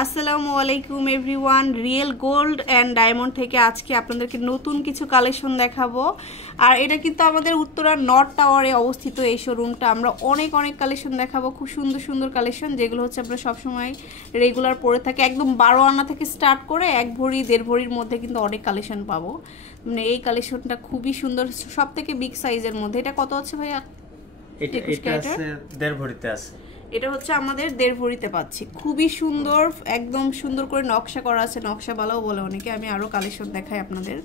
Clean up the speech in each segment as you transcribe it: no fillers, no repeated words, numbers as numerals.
আসসালামু আলাইকুম everyone, real gold and diamond থেকে আজকে আপনাদেরকে নতুন কিছু কালেকশন দেখাবো। আর এটা কিন্তু আমাদের উত্তরা নর্থ টাওয়ারে অবস্থিত এই শোরুমটা। আমরা অনেক কালেকশন দেখাবো, খুব সুন্দর সুন্দর কালেকশন, যেগুলো হচ্ছে আমরা সবসময় রেগুলার পরে থাকি। একদম 12 আনা থেকে স্টার্ট করে 1 ভরি 1.5 ভরির মধ্যে কিন্তু অনেক কালেকশন পাবো। মানে এই কালেকশনটা খুবই সুন্দর, সব থেকে বিগ সাইজের মধ্যে। এটা কত আছে ভাইয়া? এটা আছে 1.5 ভরিতে আছে। এটা হচ্ছে আমাদের 1.5 ভরিতে পাচ্ছি। খুবই সুন্দর, একদম সুন্দর করে নকশা করা আছে, নকশা বালাও বলে অনেকে। আমি আরো কালেকশন দেখাই আপনাদের।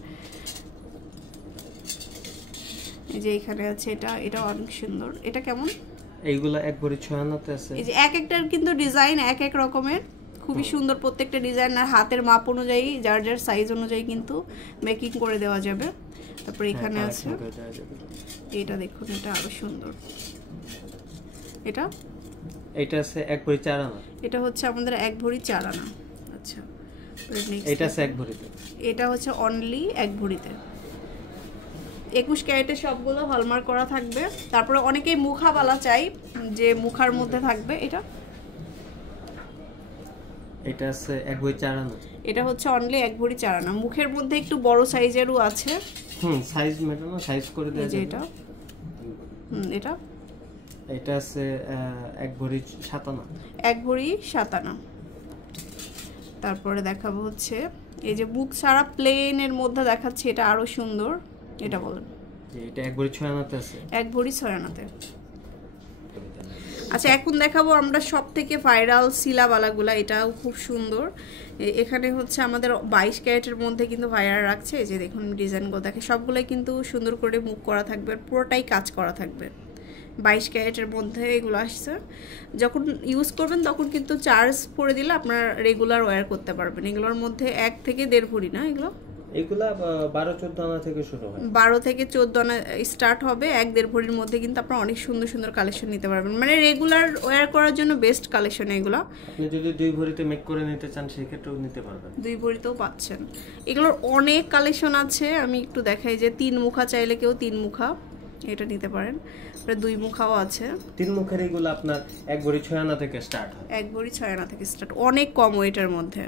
এই যে এখানে আছে, এটা অনেক সুন্দর। এটা কেমন? এইগুলা 1 ভরি 6 আনাতে আছে। এই যে এক একটার কিন্তু ডিজাইন এক এক রকমের, খুবই সুন্দর প্রত্যেকটা ডিজাইন। আর হাতের মাপ অনুযায়ী, যার যার সাইজ অনুযায়ী কিন্তু মেকিং করে দেওয়া যাবে। তারপরে এখানে আছে এটা, দেখুন এটা আরো সুন্দর। এটা আছে 1 ভরি 4 আনা। এটা হচ্ছে আমাদের 1 ভরি 4 আনা। আচ্ছা, এটা আছে 1 ভরিতে। এটা হচ্ছে অনলি 1 ভরিতে। 21 ক্যারেটের সবগুলো হলমার্ক করা থাকবে। তারপরে অনেকেই মুখাবালা চাই, যে মুখার মধ্যে থাকবে। এটা আছে 1 ভরি 4 আনা। এটা হচ্ছে অনলি 1 ভরি 4 আনা। মুখের মধ্যে একটু বড় সাইজেরও আছে। সাইজ ম্যাটার না, সাইজ করে দেয়া যাবে। এটা আছে 1 ভরি 7 আনা। 1 ভরি 7 আনা। তারপরে দেখাবো হচ্ছে এই যে বুক ছাড়া প্লেনের মধ্যে দেখাচ্ছে, এটা আরো সুন্দর। এটা বলেন। এটা 1 ভরি 6 আনাতে আছে। 1 ভরি 6 আনাতে। আচ্ছা, এখন দেখাবো আমরা সব থেকে ভাইরাল সিলাবালাগুলা। এটাও খুব সুন্দর। এখানে হচ্ছে আমাদের 22 ক্যারেটের মধ্যে কিন্তু ভাইরাল রাখছে। এই যে দেখুন ডিজাইনগুলো দেখে, সবগুলোই কিন্তু সুন্দর করে মুভ করা থাকবে, পুরোটাই কাজ করা থাকবে। 22 ক্যারেটের মধ্যে এগুলো আসছে। যখন ইউজ করবেন তখন কিন্তু চার্জ পড়ে দিলে আপনার রেগুলার ওয়্যার করতে পারবেন। এগুলোর মধ্যে 1 থেকে 1.5 ভরি না, এগুলা 12-14 আনা থেকে শুরু হয়। 12 থেকে 14 আনা স্টার্ট হবে। 1-1.5 ভরির মধ্যে কিন্তু আপনারা অনেক সুন্দর সুন্দর কালেকশন নিতে পারবেন। মানে রেগুলার ওয়্যার করার জন্য বেস্ট কালেকশন এগুলো। আপনি যদি 2 ভরিতে মেক করে নিতে চান সেক্ষেত্রেও নিতে পারবেন। 2 ভরিতেও পাচ্ছেন। এগুলোর অনেক কালেকশন আছে। আমি একটু দেখাই যে 3 মুখা চাইলে কেউ 3 মুখা এটা নিতে পারেন। 2 মুখাও আছে। 3 মুখের এগুলো আপনার 1 ভরি 6 আনা থেকে স্টার্ট হয়। 1 ভরি 6 আনা থেকে স্টার্ট, অনেক কম ওয়েটের মধ্যে।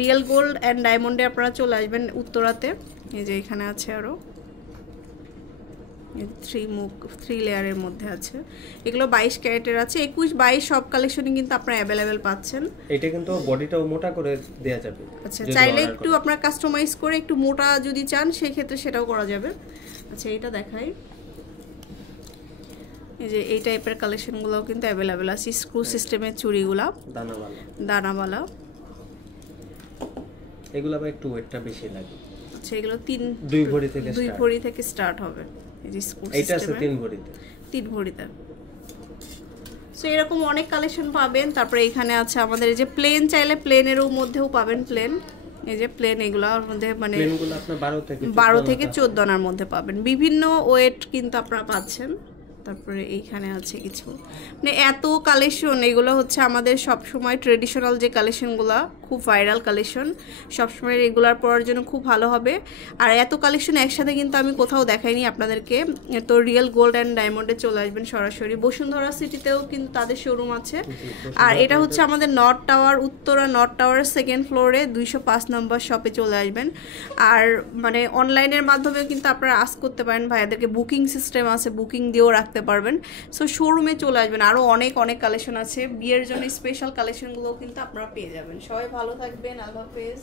রিয়েল গোল্ড অ্যান্ড ডায়মন্ডে আপনারা চলে আসবেন উত্তরাতে। এই যে এখানে আছে আরো 3 লেয়ারের মধ্যে আছে। এগুলো 22 ক্যারেটের আছে। 21, 22 সব কালেকশনই কিন্তু আপনারা অ্যাভেলেবেল পাচ্ছেন। এটা কিন্তু বডিটাও মোটা করে দেয়া যাবে। আচ্ছা, চাইলে একটু আপনারা কাস্টমাইজ করে একটু মোটা যদি চান সেই ক্ষেত্রে সেটাও করা যাবে। আচ্ছা, এটা দেখাই। এই যে এই টাইপের কালেকশনগুলোও কিন্তু অ্যাভেলেবেল আছে। স্ক্রু সিস্টেমের চুড়িগুলা, দানাওয়ালা। এগুলো আবার একটু ওয়েটটা বেশি লাগে। আচ্ছা, এগুলো 2 ভরি থেকে স্টার্ট হবে। এই যে স্ক্রু সিস্টেম, এটা আছে 3 ভরিতে। সো এরকম অনেক কালেকশন পাবেন। তারপরে এখানে আছে আমাদের এই যে প্লেন, চাইলে প্লেনেরও মধ্যেও পাবেন প্লেন। এই যে প্লেন, এগুলোর মধ্যে মানে প্লেনগুলো আপনার 12 থেকে 14 আনার মধ্যে পাবেন। বিভিন্ন ওয়েট কিন্তু আপনারা পাচ্ছেন। তারপরে এইখানে আছে কিছু, মানে এত কালেকশন। এগুলো হচ্ছে আমাদের সবসময় ট্রেডিশনাল যে কালেকশনগুলো, খুব ভাইরাল কালেকশন, সবসময় রেগুলার পরার জন্য খুব ভালো হবে। আর এত কালেকশন একসাথে কিন্তু আমি কোথাও দেখাইনি আপনাদেরকে। তো রিয়েল গোল্ড অ্যান্ড ডায়মন্ডে চলে আসবেন সরাসরি। বসুন্ধরা সিটিতেও কিন্তু তাদের শোরুম আছে। আর এটা হচ্ছে আমাদের নর্থ টাওয়ার, উত্তরা নর্থ টাওয়ারের 2nd ফ্লোরে 205 নম্বর শপে চলে আসবেন। আর মানে অনলাইনের মাধ্যমেও কিন্তু আপনারা আস্ক করতে পারেন, ভাইয়াদেরকে বুকিং সিস্টেম আছে, বুকিং দিয়েও রাখতে পারবেন। সো শোরুমে চলে আসবেন। আরো অনেক কালেকশন আছে। বিয়ের জন্য স্পেশাল কালেকশনগুলোও কিন্তু আপনারা পেয়ে যাবেন। সবাই ভালো থাকবেন। আল্লাহ হাফেজ।